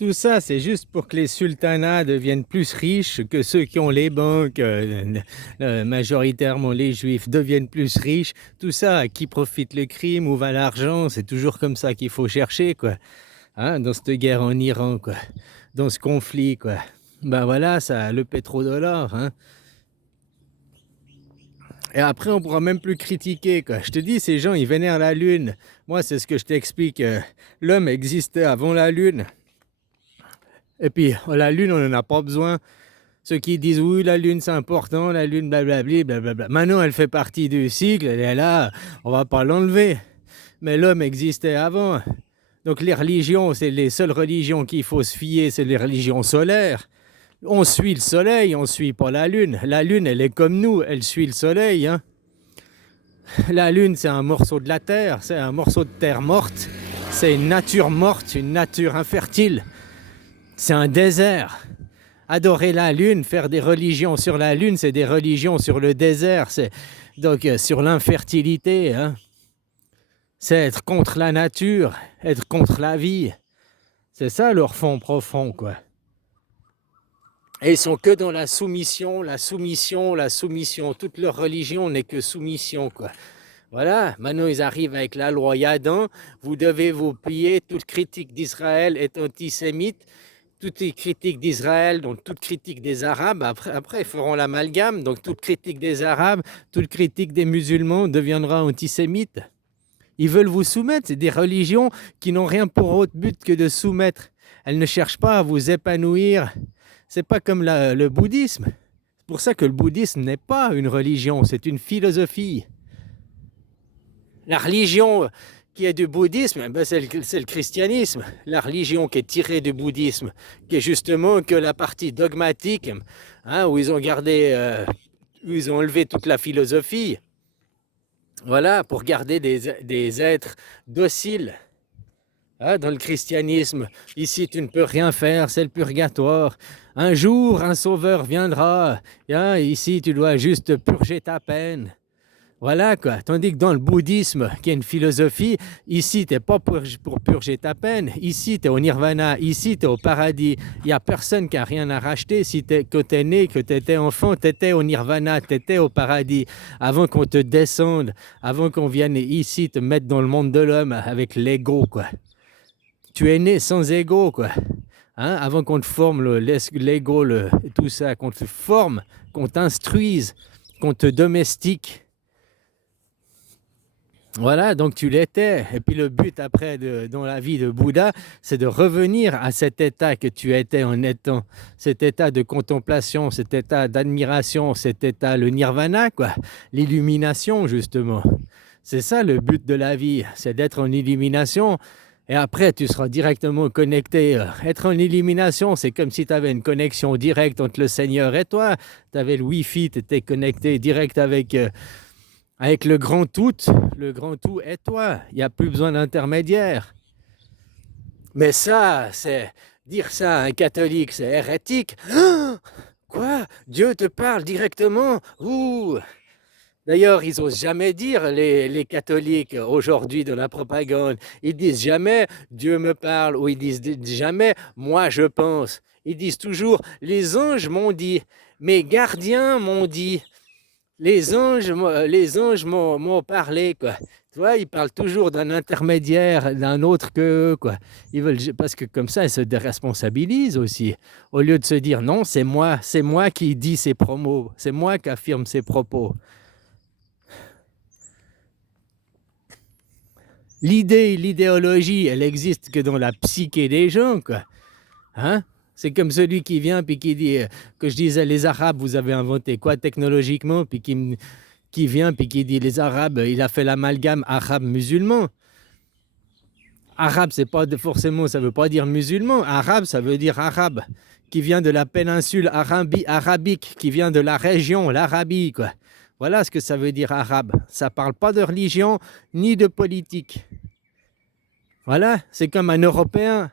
Tout ça, c'est juste pour que les sultanats deviennent plus riches, que ceux qui ont les banques, majoritairement les juifs, deviennent plus riches. Tout ça, à qui profite le crime, où va l'argent, c'est toujours comme ça qu'il faut chercher, quoi. Hein, dans cette guerre en Iran, quoi. Dans ce conflit, quoi. Ben voilà, ça, le pétrodollar, hein. Et après, on pourra même plus critiquer, quoi. Je te dis, ces gens, ils vénèrent la Lune. Moi, c'est ce que je t'explique. L'homme existait avant la Lune. Et puis, la Lune, on n'en a pas besoin. Ceux qui disent, oui, la Lune, c'est important, la Lune, blablabli, blablabla. Maintenant, elle fait partie du cycle, elle est là, on va pas l'enlever. Mais l'homme existait avant. Donc, les religions, c'est les seules religions qu'il faut se fier, c'est les religions solaires. On suit le soleil, on ne suit pas la Lune. La Lune, elle est comme nous, elle suit le soleil, hein. La Lune, c'est un morceau de la Terre, c'est un morceau de terre morte. C'est une nature morte, une nature infertile. C'est un désert. Adorer la Lune, faire des religions sur la Lune, c'est des religions sur le désert, c'est donc sur l'infertilité, hein. C'est être contre la nature, être contre la vie. C'est ça leur fond profond, quoi. Et ils sont que dans la soumission, la soumission, la soumission. Toute leur religion n'est que soumission, quoi. Voilà, maintenant ils arrivent avec la loi Yadan, vous devez vous plier, toute critique d'Israël est antisémite, toute critique d'Israël, donc toute critique des Arabes, après ils feront l'amalgame, donc toute critique des Arabes, toute critique des musulmans deviendra antisémite. Ils veulent vous soumettre, c'est des religions qui n'ont rien pour autre but que de soumettre. Elles ne cherchent pas à vous épanouir. C'est pas comme le bouddhisme. C'est pour ça que le bouddhisme n'est pas une religion, c'est une philosophie. La religion qui est du bouddhisme, ben c'est le christianisme. La religion qui est tirée du bouddhisme, qui est justement que la partie dogmatique, hein, où ils ont gardé, où ils ont enlevé toute la philosophie. Voilà, pour garder des êtres dociles. Hein, dans le christianisme, ici tu ne peux rien faire, c'est le purgatoire. Un jour, un sauveur viendra. Hein, ici, tu dois juste purger ta peine. Voilà quoi. Tandis que dans le bouddhisme, qui est une philosophie, ici, tu n'es pas pour purger ta peine. Ici, tu es au nirvana. Ici, tu es au paradis. Il n'y a personne qui a rien à racheter. Si quand tu es né, que tu étais enfant, tu étais au nirvana, tu étais au paradis. Avant qu'on te descende, avant qu'on vienne ici te mettre dans le monde de l'homme avec l'ego, quoi. Tu es né sans ego, quoi. Hein? Avant qu'on te forme l'ego, tout ça, qu'on te forme, qu'on t'instruise, qu'on te domestique. Voilà, donc tu l'étais. Et puis le but après, dans la vie de Bouddha, c'est de revenir à cet état que tu étais en étant. Cet état de contemplation, cet état d'admiration, cet état, le nirvana, quoi. L'illumination, justement. C'est ça le but de la vie, c'est d'être en illumination. Et après, tu seras directement connecté. Être en illumination, c'est comme si tu avais une connexion directe entre le Seigneur et toi. Tu avais le Wi-Fi, tu étais connecté direct avec le grand tout. Le grand tout est toi. Il n'y a plus besoin d'intermédiaire. Mais ça, c'est dire ça à un catholique, c'est hérétique. Quoi? Dieu te parle directement? Ouh! D'ailleurs, ils n'osent jamais dire, les catholiques, aujourd'hui dans la propagande, ils disent jamais Dieu me parle, ou ils disent jamais moi je pense. Ils disent toujours les anges m'ont dit, mes gardiens m'ont dit, les anges m'ont parlé, quoi. Tu vois, ils parlent toujours d'un intermédiaire, d'un autre que eux, quoi. Ils veulent, parce que comme ça, ils se déresponsabilisent aussi. Au lieu de se dire non, c'est moi qui dis ces promos, c'est moi qui affirme ces propos. L'idéologie, elle existe que dans la psyché des gens, quoi. Hein? C'est comme celui qui vient puis qui dit que je disais les Arabes, vous avez inventé quoi technologiquement, puis qui vient puis qui dit les Arabes, il a fait l'amalgame arabe-musulman. Arabe, c'est pas forcément, ça veut pas dire musulman. Arabe, ça veut dire arabe, qui vient de la péninsule arabique, qui vient de la région, l'Arabie, quoi. Voilà ce que ça veut dire arabe. Ça parle pas de religion ni de politique. Voilà, c'est comme un Européen,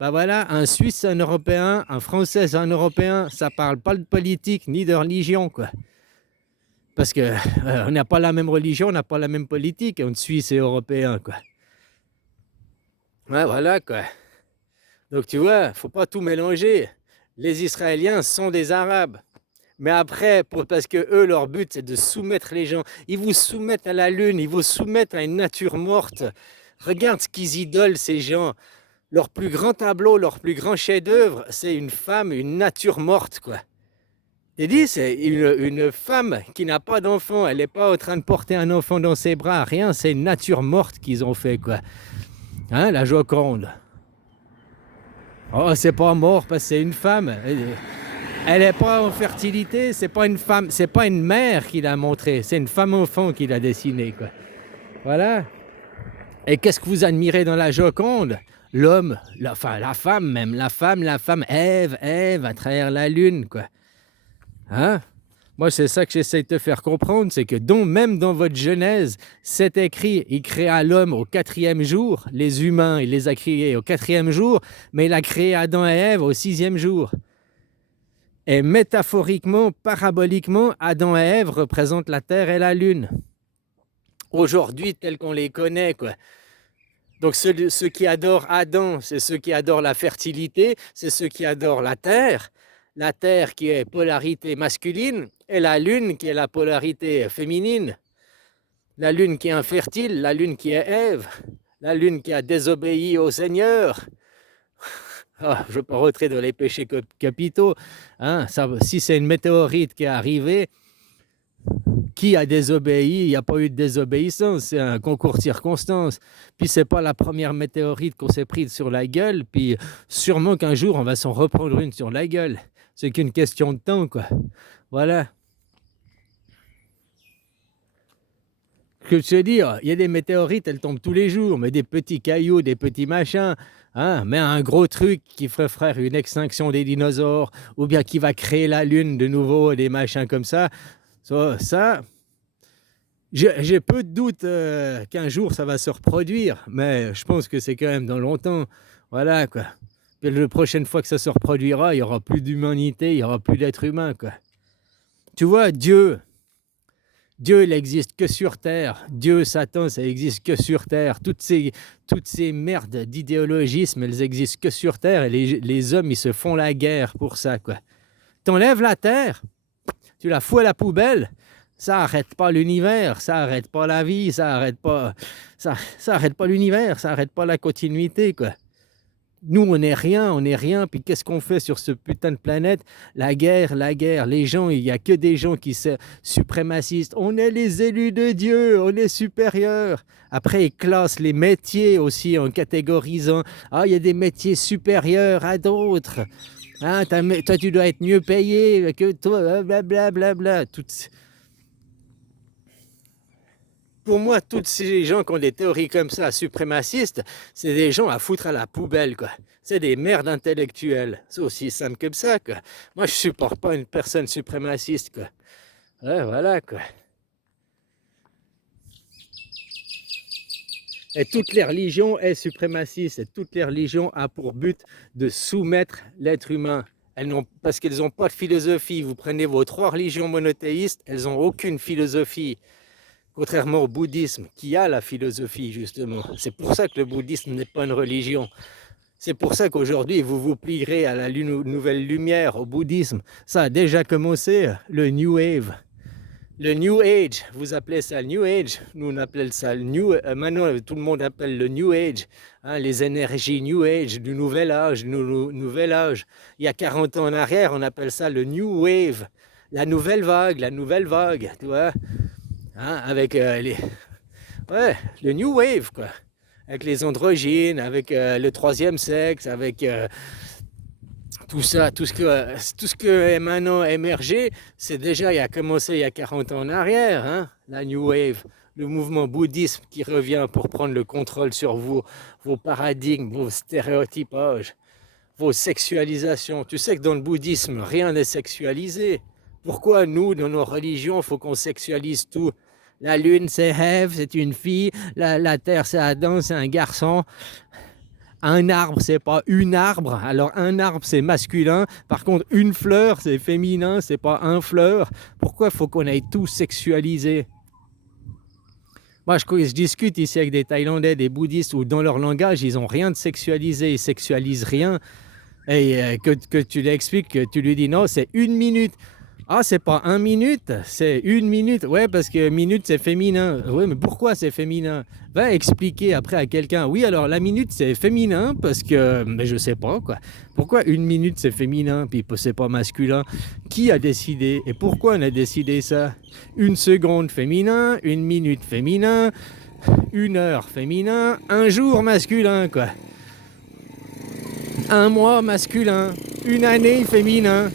ben voilà, un Suisse c'est un Européen, un Français c'est un Européen, ça parle pas de politique ni de religion, quoi. Parce que on n'a pas la même religion, on n'a pas la même politique, entre Suisse et Européen, quoi. Ouais, voilà, quoi. Donc tu vois, faut pas tout mélanger. Les Israéliens sont des Arabes. Mais après, parce que eux, leur but, c'est de soumettre les gens. Ils vous soumettent à la lune, ils vous soumettent à une nature morte. Regarde ce qu'ils idolent, ces gens. Leur plus grand tableau, leur plus grand chef-d'œuvre, c'est une femme, une nature morte, quoi. J'ai dit, c'est une femme qui n'a pas d'enfant. Elle n'est pas en train de porter un enfant dans ses bras, rien. C'est une nature morte qu'ils ont fait, quoi. Hein, la Joconde. Oh, c'est pas mort parce que c'est une femme. Elle n'est pas en fertilité, c'est pas une femme, c'est pas une mère qui l'a montré, c'est une femme enfant qui l'a dessinée, quoi. Voilà. Et qu'est-ce que vous admirez dans la Joconde? L'homme, enfin la femme même, la femme, Ève, à travers la lune, quoi. Hein? Moi, c'est ça que j'essaie de te faire comprendre, c'est que même dans votre Genèse, c'est écrit, il créa l'homme au 4e jour, les humains, il les a créés au 4e jour, mais il a créé Adam et Ève au 6e jour. Et métaphoriquement, paraboliquement, Adam et Ève représentent la Terre et la Lune. Aujourd'hui, tels qu'on les connaît, quoi. Donc ceux qui adorent Adam, c'est ceux qui adorent la fertilité, c'est ceux qui adorent la Terre qui est polarité masculine, et la Lune qui est la polarité féminine. La Lune qui est infertile, la Lune qui est Ève, la Lune qui a désobéi au Seigneur. Ah, je ne veux pas rentrer dans les péchés capitaux. Hein, si c'est une météorite qui est arrivée, qui a désobéi? Il n'y a pas eu de désobéissance, c'est un concours de circonstances. Puis c'est pas la première météorite qu'on s'est prise sur la gueule, puis sûrement qu'un jour on va s'en reprendre une sur la gueule. C'est qu'une question de temps, quoi. Voilà. Que je te dire, il y a des météorites, elles tombent tous les jours, mais des petits cailloux, des petits machins, hein, mais un gros truc qui ferait frère une extinction des dinosaures, ou bien qui va créer la Lune de nouveau, des machins comme ça, j'ai peu de doute qu'un jour ça va se reproduire, mais je pense que c'est quand même dans longtemps. Voilà, quoi. Puis la prochaine fois que ça se reproduira, il n'y aura plus d'humanité, il n'y aura plus d'êtres humains, quoi. Tu vois, Dieu, il n'existe que sur Terre. Dieu, Satan, ça existe que sur Terre. Toutes ces merdes d'idéologisme, elles existent que sur Terre. Et les hommes, ils se font la guerre pour ça, quoi. T'enlèves la Terre, tu la fous à la poubelle, ça arrête pas l'univers, ça arrête pas la vie, ça arrête pas l'univers, ça arrête pas la continuité, quoi. Nous, on n'est rien, puis qu'est-ce qu'on fait sur ce putain de planète? La guerre, les gens, il n'y a que des gens qui sont suprémacistes. On est les élus de Dieu, on est supérieurs. Après, ils classent les métiers aussi en catégorisant. Ah, il y a des métiers supérieurs à d'autres. Hein, toi, tu dois être mieux payé que toi, blablabla. Pour moi, tous ces gens qui ont des théories comme ça, suprémacistes, c'est des gens à foutre à la poubelle, quoi. C'est des merdes intellectuelles. C'est aussi simple que ça, quoi. Moi, je supporte pas une personne suprémaciste, quoi. Ouais, voilà, quoi. Et toutes les religions sont suprémacistes, et toutes les religions ont pour but de soumettre l'être humain. Parce qu'elles n'ont pas de philosophie. Vous prenez vos 3 religions monothéistes, elles n'ont aucune philosophie. Contrairement au bouddhisme, qui a la philosophie, justement. C'est pour ça que le bouddhisme n'est pas une religion. C'est pour ça qu'aujourd'hui, vous vous plierez à la nouvelle lumière, au bouddhisme. Ça a déjà commencé, le New Wave. Le New Age, vous appelez ça le New Age. Nous, on appelle ça le New... maintenant, tout le monde appelle le New Age. Hein, les énergies New Age, du Nouvel Âge, Nouvel Âge. Il y a 40 ans en arrière, on appelle ça le New Wave. La nouvelle vague, tu vois. Hein, avec le New Wave, quoi. Avec les androgynes, avec le 3e sexe, avec tout ça, tout ce que est maintenant émergé, c'est déjà, il a commencé il y a 40 ans en arrière, hein, la New Wave, le mouvement bouddhisme qui revient pour prendre le contrôle sur vos paradigmes, vos stéréotypages, vos sexualisations. Tu sais que dans le bouddhisme, rien n'est sexualisé. Pourquoi nous, dans nos religions, il faut qu'on sexualise tout? La lune, c'est Ève, c'est une fille. La terre, c'est Adam, c'est un garçon. Un arbre, c'est pas une arbre. Alors, un arbre, c'est masculin. Par contre, une fleur, c'est féminin, c'est pas un fleur. Pourquoi il faut qu'on aille tout sexualiser? Moi, je discute ici avec des Thaïlandais, des bouddhistes, où dans leur langage, ils n'ont rien de sexualisé, ils sexualisent rien. Et que tu lui expliques, que tu lui dis non, c'est 1 minute. Ah, c'est pas 1 minute, c'est 1 minute. Ouais, parce que minute, c'est féminin. Ouais, mais pourquoi c'est féminin? Va expliquer après à quelqu'un. Oui, alors la minute, c'est féminin parce que, mais je sais pas quoi. Pourquoi 1 minute, c'est féminin, puis c'est pas masculin? Qui a décidé? Et pourquoi on a décidé ça? 1 seconde féminin, 1 minute féminin, 1 heure féminin, un jour masculin, quoi. Un mois masculin, une année féminin,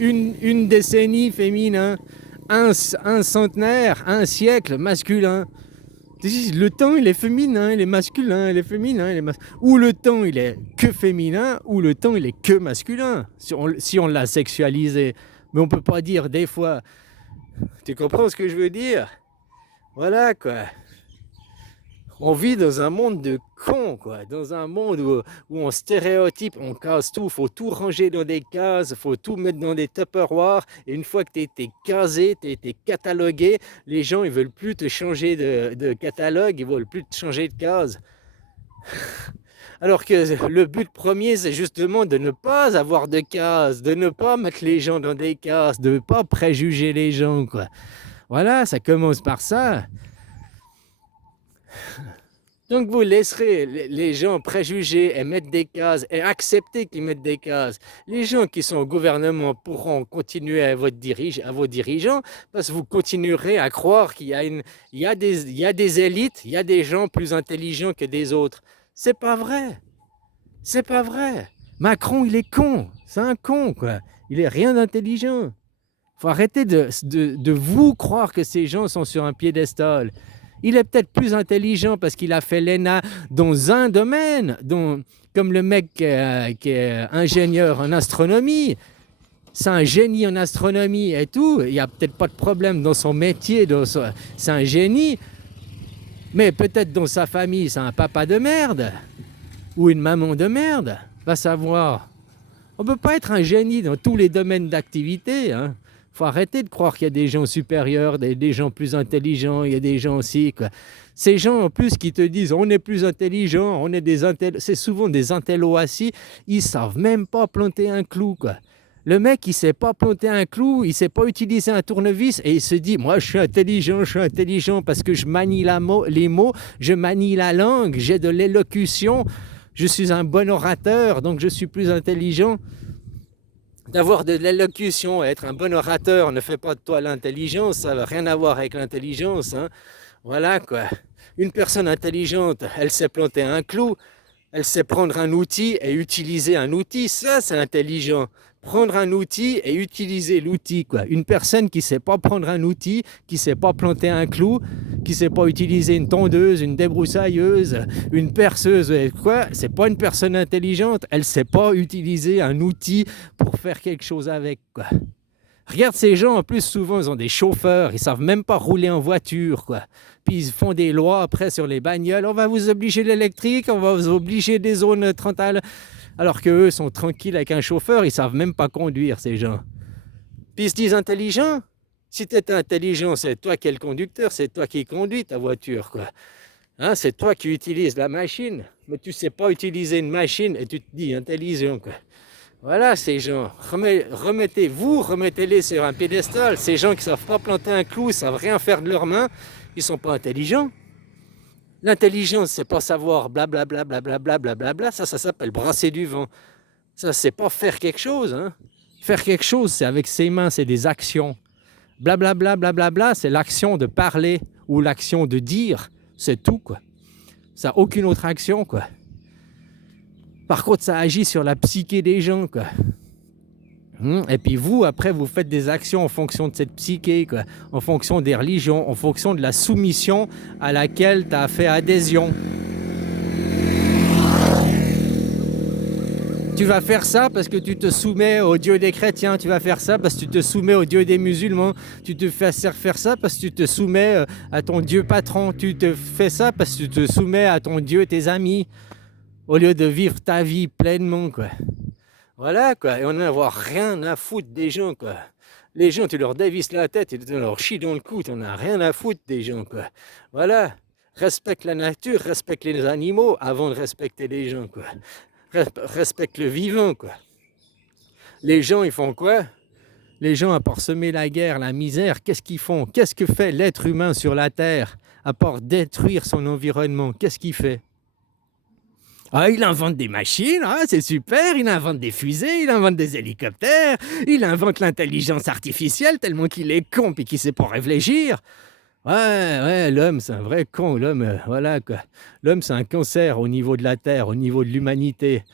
une décennie féminin, un centenaire, un siècle masculin. Le temps, il est féminin, il est masculin, il est féminin, il est ou le temps, il est que féminin, ou le temps, il est que masculin, si on l'a sexualisé. Mais on peut pas dire des fois. Tu comprends ce que je veux dire? Voilà, quoi. On vit dans un monde de cons, quoi. Dans un monde où on stéréotype, on casse tout, faut tout ranger dans des cases, faut tout mettre dans des tupperwares. Et une fois que tu été casé, tu été catalogué, les gens ils veulent plus te changer de catalogue, ils veulent plus te changer de case. Alors que le but premier, c'est justement de ne pas avoir de cases, de ne pas mettre les gens dans des cases, de ne pas préjuger les gens, quoi. Voilà, ça commence par ça. Donc vous laisserez les gens préjuger et mettre des cases et accepter qu'ils mettent des cases. Les gens qui sont au gouvernement pourront continuer à vos dirigeants parce que vous continuerez à croire il y a des élites, il y a des gens plus intelligents que des autres. C'est pas vrai. C'est pas vrai. Macron, il est con. C'est un con, quoi. Il est rien d'intelligent. Faut arrêter de vous croire que ces gens sont sur un piédestal. Il est peut-être plus intelligent parce qu'il a fait l'ENA dans un domaine, comme le mec qui est ingénieur en astronomie. C'est un génie en astronomie et tout. Il n'y a peut-être pas de problème dans son métier. C'est un génie. Mais peut-être dans sa famille, c'est un papa de merde. Ou une maman de merde. Va savoir. On ne peut pas être un génie dans tous les domaines d'activité. Il faut arrêter de croire qu'il y a des gens supérieurs, des gens plus intelligents, il y a des gens aussi, quoi. Ces gens en plus qui te disent on est plus intelligent, on est des c'est souvent des intellos assis, ils savent même pas planter un clou, quoi. Le mec, il sait pas planter un clou, il sait pas utiliser un tournevis et il se dit moi je suis intelligent parce que je manie les mots, je manie la langue, j'ai de l'élocution, je suis un bon orateur donc je suis plus intelligent. D'avoir de l'élocution, être un bon orateur ne fait pas de toi l'intelligence, ça n'a rien à voir avec l'intelligence. Voilà, quoi. Une personne intelligente, elle sait planter un clou, elle sait prendre un outil et utiliser un outil, ça c'est intelligent. Prendre un outil et utiliser l'outil, quoi. Une personne qui ne sait pas prendre un outil, qui ne sait pas planter un clou, qui ne sait pas utiliser une tondeuse, une débroussailleuse, une perceuse, quoi, c'est pas une personne intelligente. Elle ne sait pas utiliser un outil pour faire quelque chose avec, quoi. Regarde ces gens, en plus, souvent, ils ont des chauffeurs, ils savent même pas rouler en voiture, quoi. Puis ils font des lois après sur les bagnoles. On va vous obliger l'électrique, on va vous obliger des zones 30 à alors qu'eux sont tranquilles avec un chauffeur, ils savent même pas conduire, ces gens. Puis ils se disent intelligents. Si tu es intelligent, c'est toi qui es le conducteur, c'est toi qui conduis ta voiture, quoi. C'est toi qui utilises la machine, mais tu sais pas utiliser une machine et tu te dis intelligent, quoi. Voilà ces gens, remettez-les sur un piédestal. Ces gens qui ne savent pas planter un clou, ils ne savent rien faire de leurs mains, ils ne sont pas intelligents. L'intelligence, c'est pas savoir blablabla, blablabla, blablabla, ça s'appelle brasser du vent. Ça, c'est pas faire quelque chose. Faire quelque chose, c'est avec ses mains, c'est des actions. Blablabla, blablabla, c'est l'action de parler ou l'action de dire, c'est tout, quoi. Ça n'a aucune autre action, quoi. Par contre, ça agit sur la psyché des gens, quoi. Et puis vous, après, vous faites des actions en fonction de cette psyché, quoi. En fonction des religions, en fonction de la soumission à laquelle tu as fait adhésion. Tu vas faire ça parce que tu te soumets au Dieu des chrétiens, tu vas faire ça parce que tu te soumets au Dieu des musulmans, tu te fais faire ça parce que tu te soumets à ton Dieu patron, tu te fais ça parce que tu te soumets à ton Dieu, tes amis, au lieu de vivre ta vie pleinement, quoi. Voilà, quoi, et on n'a rien à foutre des gens, quoi. Les gens, tu leur dévisses la tête, tu leur chies dans le cou, tu n'en as rien à foutre des gens, quoi. Voilà. Respecte la nature, respecte les animaux avant de respecter les gens, quoi. Respecte le vivant, quoi. Les gens, ils font quoi? Les gens, à part semer la guerre, la misère, qu'est-ce qu'ils font? Qu'est-ce que fait l'être humain sur la Terre? À part détruire son environnement, qu'est-ce qu'il fait? Ah, il invente des machines, ah, c'est super, il invente des fusées, il invente des hélicoptères, il invente l'intelligence artificielle tellement qu'il est con et qu'il ne sait pas réfléchir. Ouais, l'homme, c'est un vrai con, l'homme, voilà quoi. L'homme, c'est un cancer au niveau de la Terre, au niveau de l'humanité.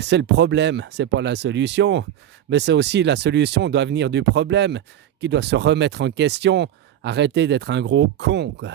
C'est le problème, c'est pas la solution. Mais c'est aussi la solution doit venir du problème, qui doit se remettre en question, arrêter d'être un gros con, quoi.